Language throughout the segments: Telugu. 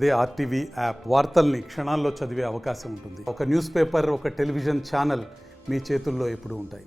అదే ఆర్టీవీ యాప్ వార్తల్ని క్షణాల్లో చదివే అవకాశం ఉంటుంది. ఒక న్యూస్ పేపర్, ఒక టెలివిజన్ ఛానల్ మీ చేతుల్లో ఎప్పుడూ ఉంటాయి.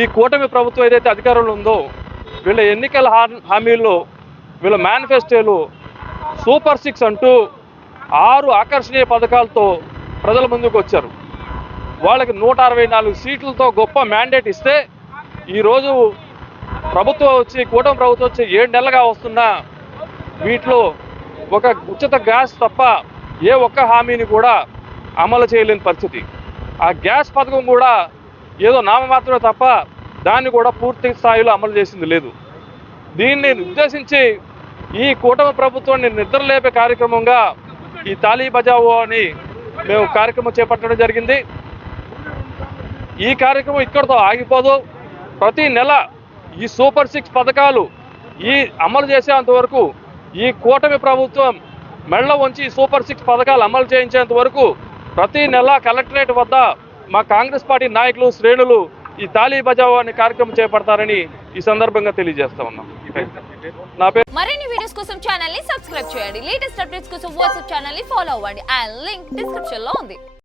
ఈ కూటమి ప్రభుత్వం ఏదైతే అధికారంలో ఉందో వీళ్ళ ఎన్నికల హామీల్లో వీళ్ళ మేనిఫెస్టోలు సూపర్ 6 అంటూ 6 ఆకర్షణీయ పథకాలతో ప్రజల ముందుకు వచ్చారు. వాళ్ళకి 164 సీట్లతో గొప్ప మ్యాండేట్ ఇస్తే ఈరోజు కూటమి ప్రభుత్వం వచ్చి 7 నెలలుగా వస్తున్నా వీటిలో ఒక ఉచిత గ్యాస్ తప్ప ఏ ఒక్క హామీని కూడా అమలు చేయలేని పరిస్థితి. ఆ గ్యాస్ పథకం కూడా ఏదో నామమాత్రమే తప్ప దాన్ని కూడా పూర్తి స్థాయిలో అమలు చేసింది లేదు. దీన్ని ఉద్దేశించి ఈ కూటమి ప్రభుత్వాన్ని నిద్రలేపే కార్యక్రమంగా ఈ తాళీ బజావో అని మేము కార్యక్రమం చేపట్టడం జరిగింది. ఈ కార్యక్రమం ఇక్కడితో ఆగిపోదు. ప్రతి నెల ఈ సూపర్ 6 పథకాలు అమలు చేసేంత వరకు ఈ కూటమి ప్రభుత్వం మెళ్ళ వంచి సూపర్ 6 పథకాలు అమలు చేయించేంత వరకు ప్రతి నెల కలెక్టరేట్ వద్ద మా కాంగ్రెస్ పార్టీ నాయకులు, శ్రేణులు ఈ తాళీ బజావో అనే కార్యక్రమం చేపడతారని ఈ సందర్భంగా తెలియజేస్తా ఉన్నాం. నా పేరు. మరిన్ని వీడియోస్ కోసం ఛానల్ ని సబ్స్క్రైబ్ చేయండి. లేటెస్ట్ అప్డేట్స్ కోసం వాట్సాప్ ఛానల్ ని ఫాలో అవ్వండి. ఆ లింక్ డిస్క్రిప్షన్ లో ఉంది.